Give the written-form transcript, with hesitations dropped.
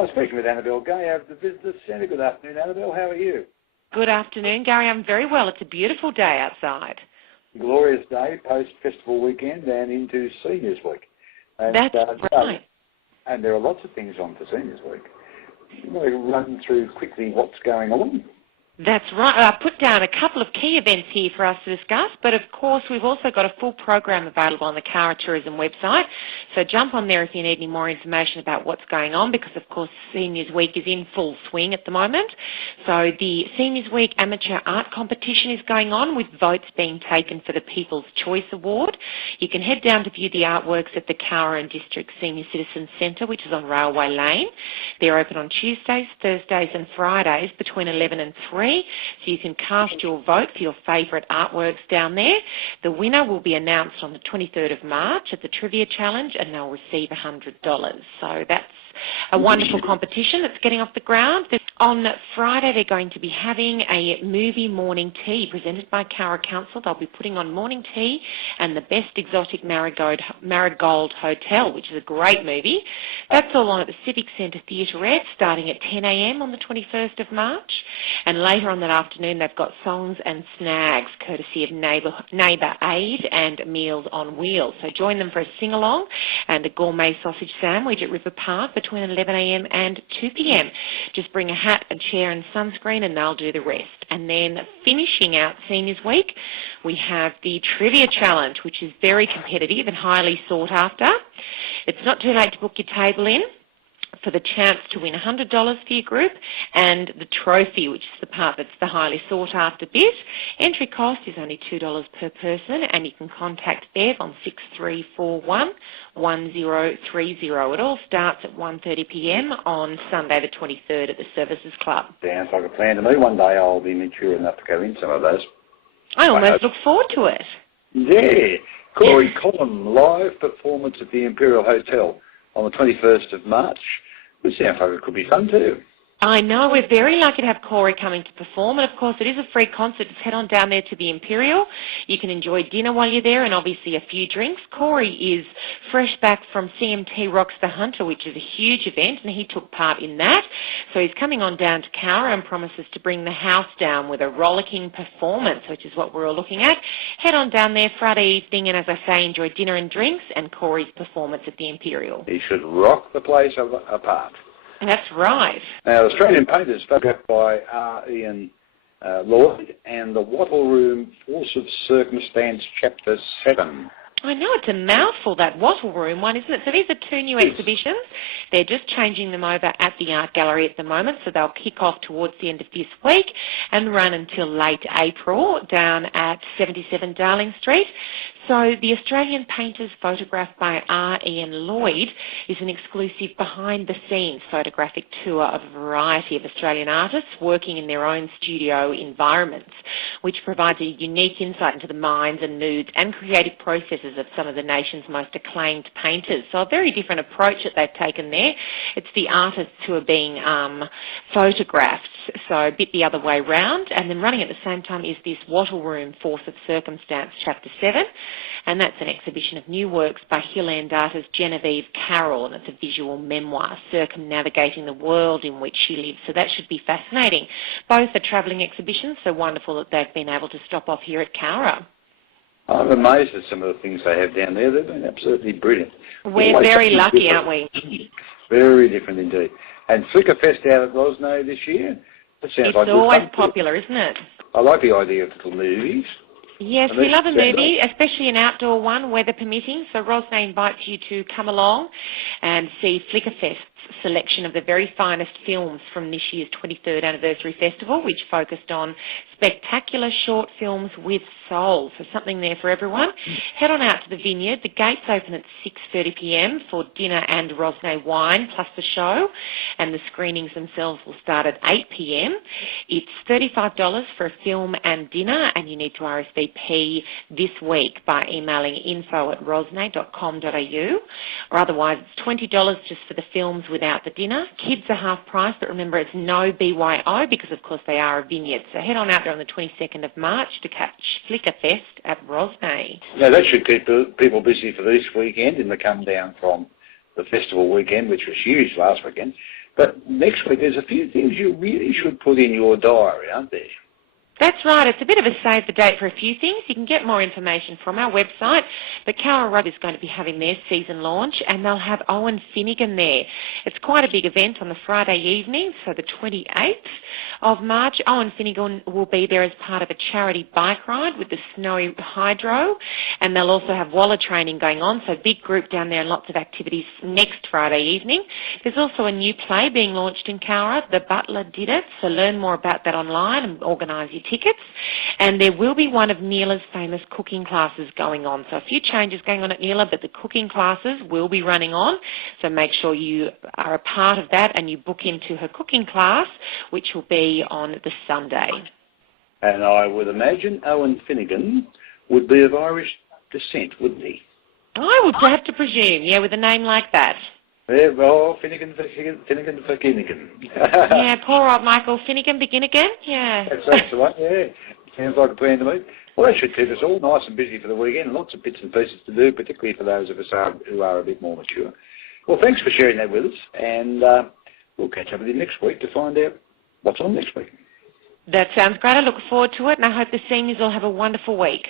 I was speaking with Annabelle Gay of the Visitor Centre. Good afternoon, Annabelle. How are you? Good afternoon, Gary. I'm very well. It's a beautiful day outside. Glorious day, post-festival weekend and into Seniors Week. And, That's right. And there are lots of things on for Seniors Week. You want to run through quickly what's going on? That's right. I put down a couple of key events here for us to discuss, but of course we've also got a full program available on the Cowra Tourism website. So jump on there if you need any more information about what's going on, because of course Seniors Week is in full swing at the moment. So the Seniors Week Amateur Art Competition is going on, with votes being taken for the People's Choice Award. You can head down to view the artworks at the Cowra and District Senior Citizen Centre, which is on Railway Lane. They're open on Tuesdays, Thursdays and Fridays between 11 and 3. So you can cast your vote for your favourite artworks down there. The winner will be announced on the 23rd of March at the Trivia Challenge, and they'll receive $100. So that's a wonderful competition that's getting off the ground. On Friday, they're going to be having a movie morning tea presented by Cowra Council. They'll be putting on morning tea and The Best Exotic Marigold Hotel, which is a great movie. That's all on at the Civic Centre Theaterette, starting at 10 a.m. on the 21st of March. And later on that afternoon, they've got songs and snags, courtesy of Neighbour Aid and Meals on Wheels. So join them for a sing-along and a gourmet sausage sandwich at River Park between 11 a.m. and 2 p.m. Just bring a hat, a chair and sunscreen, and they'll do the rest. And then finishing out Seniors Week, we have the Trivia Challenge, which is very competitive and highly sought after. It's not too late to book your table in for the chance to win $100 for your group and the trophy, which is the part that's the highly sought after bit. Entry cost is only $2 per person, and you can contact Bev on 6341 1030. It all starts at 1:30 p.m. on Sunday the 23rd at the Services Club. Sounds like a plan to me. One day I'll be mature enough to go in some of those. I almost look forward to it. Yeah. Corey Collum, live performance at the Imperial Hotel on the 21st of March. It sounds like it could be fun too. I know, we're very lucky to have Corey coming to perform, and of course it is a free concert. Just head on down there to the Imperial. You can enjoy dinner while you're there and obviously a few drinks. Corey is fresh back from CMT Rocks the Hunter, which is a huge event, and he took part in that. So he's coming on down to Cowra and promises to bring the house down with a rollicking performance, which is what we're all looking at. Head on down there Friday evening and, as I say, enjoy dinner and drinks and Corey's performance at the Imperial. He should rock the place apart. That's right. Now, Australian Painters, photographed by R. Ian Lloyd, and The Wattle Room, Force of Circumstance, Chapter 7. I know, it's a mouthful, that Wattle Room one, isn't it? So these are two new exhibitions. They're just changing them over at the Art Gallery at the moment, so they'll kick off towards the end of this week and run until late April down at 77 Darling Street. So the Australian Painters, photographed by R. Ian Lloyd, is an exclusive behind-the-scenes photographic tour of a variety of Australian artists working in their own studio environments, which provides a unique insight into the minds and moods and creative processes of some of the nation's most acclaimed painters. So a very different approach that they've taken there. It's the artists who are being photographed, so a bit the other way round. And then running at the same time is this Wattle Room, Force of Circumstance, Chapter 7. And that's an exhibition of new works by Hill-End artist Genevieve Carroll, and it's a visual memoir circumnavigating the world in which she lives. So that should be fascinating. Both are travelling exhibitions, so wonderful that they've been able to stop off here at Cowra. I'm amazed at some of the things they have down there. They've been absolutely brilliant. We're very lucky, aren't we? Very different indeed. And Flickerfest out at Rosno this year. That sounds like it's always popular, isn't it? I like the idea of little movies. Yes, we love a movie, especially an outdoor one, weather permitting. So Rosna invites you to come along and see Flickerfest's selection of the very finest films from this year's 23rd Anniversary Festival, which focused on spectacular short films with soul. So something there for everyone. Head on out to the vineyard. The gates open at 6:30 p.m. for dinner and Rosne wine plus the show, and the screenings themselves will start at 8 p.m. It's $35 for a film and dinner, and you need to RSVP this week by emailing info@rosne.com.au, or otherwise it's $20 just for the films without the dinner. Kids are half price, but remember it's no BYO because of course they are a vineyard. So head on out there on the 22nd of March to catch Flickerfest at Rosne. Now that should keep people busy for this weekend in the come down from the festival weekend, which was huge last weekend. But next week, there's a few things you really should put in your diary, aren't there? That's right. It's a bit of a save the date for a few things. You can get more information from our website. But Cowra Rugby is going to be having their season launch, and they'll have Owen Finnegan there. It's quite a big event on the Friday evening, so the 28th of March. Owen Finnegan will be there as part of a charity bike ride with the Snowy Hydro, and they'll also have Waller training going on, so big group down there and lots of activities next Friday evening. There's also a new play being launched in Cowra, The Butler Did It, so learn more about that online and organise your tickets. And there will be one of Neela's famous cooking classes going on. So a few changes going on at Neela, but the cooking classes will be running on. So make sure you are a part of that and you book into her cooking class, which will be on the Sunday. And I would imagine Owen Finnegan would be of Irish descent, wouldn't he? I would have to presume, yeah, with a name like that. Yeah, well, Finnegan for Finnegan. Yeah, poor old Michael Finnegan, begin again, yeah. That's the one, yeah. Sounds like a plan to me. Well, that should keep us all nice and busy for the weekend. Lots of bits and pieces to do, particularly for those of us who are a bit more mature. Well, thanks for sharing that with us, and we'll catch up with you next week to find out what's on next week. That sounds great. I look forward to it, and I hope the seniors all have a wonderful week.